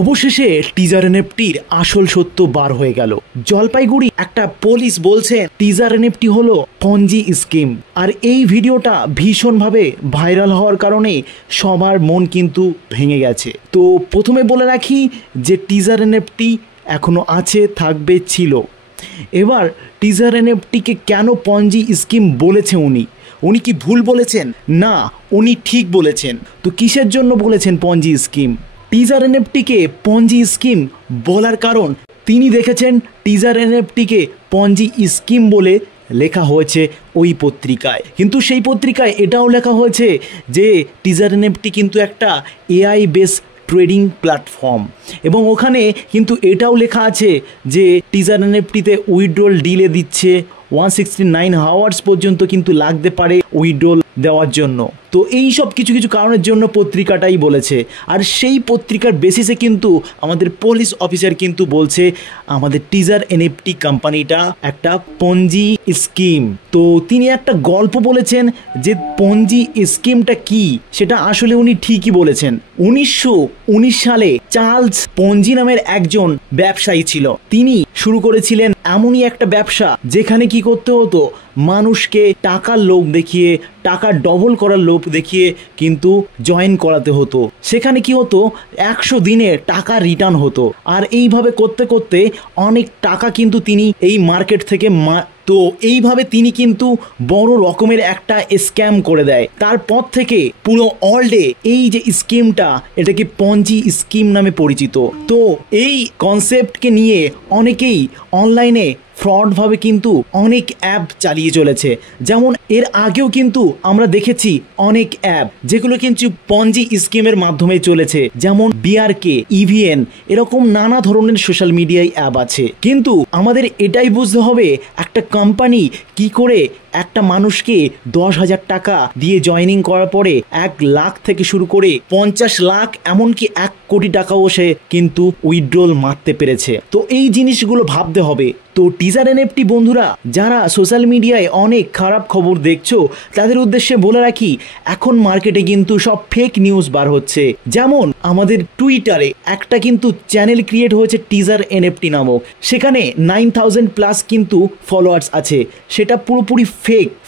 অবশেষে টিজার এনএফটির আসল সত্য বার হয়ে গেল। জলপাইগুড়ি একটা পুলিশ বলছে টিজার এনএফটি হলো পঞ্জি স্কিম। আর এই ভিডিওটা ভীষণভাবে ভাইরাল হওয়ার কারণে সবার মন কিন্তু ভেঙে গেছে। তো প্রথমে বলে রাখি যে টিজার এনএফটি এখনো আছে, থাকবে, ছিল। এবার টিজার এনএফটিকে কেন পঞ্জি স্কিম বলেছে উনি কি ভুল বলেছেন? না, উনি ঠিক বলেছেন। তো কিসের জন্য বলেছেন পঞ্জি স্কিম? টিজার এনএফটিকে পঞ্জি স্কিম বলার কারণ তিনি দেখেছেন টিজার এনএফটিকে পঞ্জি স্কিম বলে লেখা হয়েছে ওই পত্রিকায়, কিন্তু সেই পত্রিকায় এটাও লেখা হয়েছে যে টিজার এনএফটি কিন্তু একটা এআই বেস ট্রেডিং প্ল্যাটফর্ম, এবং ওখানে কিন্তু এটাও লেখা আছে যে টিজার এনএফটিতে উইথড্রল ডিলে দিচ্ছে 169 আওয়ার্স পর্যন্ত কিন্তু লাগতে পারে উইথড্রল দেওয়ার জন্য। তো এই সব কিছু কারণের জন্য পত্রিকাটাই বলেছে। আর সেই পত্রিকার বেসিসে কিন্তু আমাদের পুলিশ অফিসার কিন্তু বলছে আমাদের টিজার এনএফটি কোম্পানিটা একটা পঞ্জি স্কিম। তো তিনি একটা গল্প বলেছেন যে পঞ্জি স্কিমটা কি, সেটা আসলে উনি ঠিকই বলেছেন। 1919 সালে চার্লস পঞ্জি নামের একজন ব্যবসায়ী ছিল। তিনি শুরু করেছিলেন এমনই একটা ব্যবসা যেখানে কি করতে হতো, মানুষকে টাকার লোভ দেখিয়ে, টাকা ডবল করার লোভ দেখিয়ে কিন্তু জয়েন করাতে হতো। সেখানে কি হতো, 100 দিনে টাকা রিটার্ন হতো। আর এইভাবে করতে করতে অনেক টাকা কিন্তু তিনি এই মার্কেট থেকে তো এইভাবে তিনি কিন্তু বড় রকমের একটা স্ক্যাম করে দেয়। তারপর থেকে পুরো ওয়ার্ল্ডে এই যে স্কিমটা, এটাকে পঞ্জি স্কিম নামে পরিচিত। তো এই কনসেপ্টকে নিয়ে অনেকেই অনলাইনে ফ্রডভাবে কিন্তু অনেক অ্যাপ চালিয়ে চলেছে। যেমন এর আগেও কিন্তু আমরা দেখেছি অনেক অ্যাপ যেগুলো কিন্তু পঞ্জি স্কিমের মাধ্যমে চলেছে, যেমন বিআরকে, ইভিএন, এরকম নানা ধরনের সোশ্যাল মিডিয়ায় অ্যাপ আছে। কিন্তু আমাদের এটাই বুঝতে হবে একটা কোম্পানি কি করে একটা মানুষকে 10,000 টাকা দিয়ে জয়েনিং করার পরে 1 লাখ থেকে শুরু করে 50 লাখ, এমনকি 1 কোটি টাকাও সে কিন্তু উইথড্রল মারতে পেরেছে। তো এই জিনিসগুলো ভাবতে হবে। তো টিজার এনএফটি বন্ধুরা, যারা সোশ্যাল মিডিয়ায় অনেক খারাপ খবর দেখছো, তাদের উদ্দেশ্যে বলে রাখি এখন মার্কেটে কিন্তু সব ফেক নিউজ বার হচ্ছে। যেমন আমাদের টুইটারে একটা কিন্তু চ্যানেল ক্রিয়েট হয়েছে টিজার এনএফটি নামক, সেখানে 9,000 প্লাস কিন্তু ফলোয়ার্স আছে। সেটা পুরোপুরি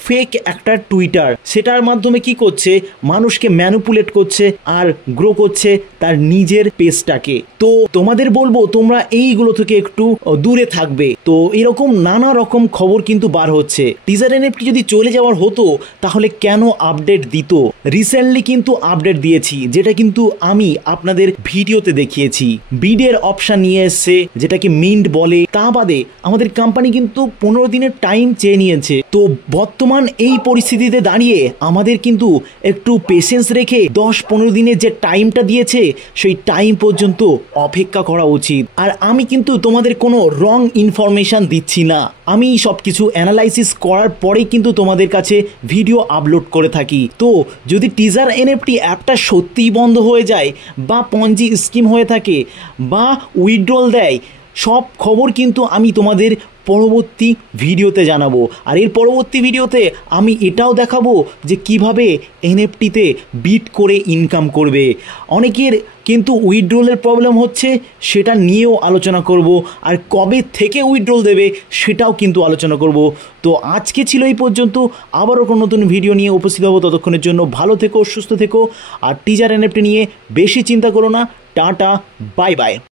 ফেক একটা টুইটার। সেটার মাধ্যমে কি করছে, মানুষকে ম্যানিপুলেট করছে আর গ্রো করছে তার নিজের পেজটাকে। তো তোমাদের বলবো তোমরা এইগুলো থেকে একটু দূরে থাকবে। তো এরকম নানা রকম খবর কিন্তু বার হচ্ছে। টিজার এনএফটি যদি চলে যাওয়ার হতো তাহলে কেন আপডেট দিত? রিসেন্টলি কিন্তু আপডেট দিয়েছি, যেটা কিন্তু আমি আপনাদের ভিডিওতে দেখিয়েছি। বিডের অপশন নিয়ে এসছে, যেটাকে মিন্ট বলে। তা বাদে আমাদের কোম্পানি কিন্তু 15 দিনের টাইম চেয়ে নিয়েছে। তো বর্তমান এই পরিস্থিতিতে দাঁড়িয়ে আমাদের কিন্তু একটু পেশেন্স রেখে 10-15 দিনের যে টাইমটা দিয়েছে সেই টাইম পর্যন্ত অপেক্ষা করা উচিত। আর আমি কিন্তু তোমাদের কোনো রং ইনফরমেশন দিচ্ছি না, আমি সব কিছু অ্যানালাইসিস করার পরেই কিন্তু তোমাদের কাছে ভিডিও আপলোড করে থাকি। তো যদি টিজার এনএফটি অ্যাপটা সত্যিই বন্ধ হয়ে যায়, বা পঞ্জি স্কিম হয়ে থাকে, বা উইথড্রল দেয়, সব খবর কিন্তু আমি তোমাদের পরবর্তী ভিডিওতে জানাবো। আর এর পরবর্তী ভিডিওতে আমি এটাও দেখাবো যে কিভাবে এনএফটিতে বিট করে ইনকাম করবে। অনেকের কিন্তু উইথড্রলের প্রবলেম হচ্ছে, সেটা নিয়েও আলোচনা করব। আর কবে থেকে উইথড্রল দেবে সেটাও কিন্তু আলোচনা করব। তো আজকে ছিল এই পর্যন্ত, আবারও কোনো নতুন ভিডিও নিয়ে উপস্থিত হবো। ততক্ষণের জন্য ভালো থেকো, সুস্থ থেকো, আর টিজার এনএফটি নিয়ে বেশি চিন্তা করো না। Tata, bye bye.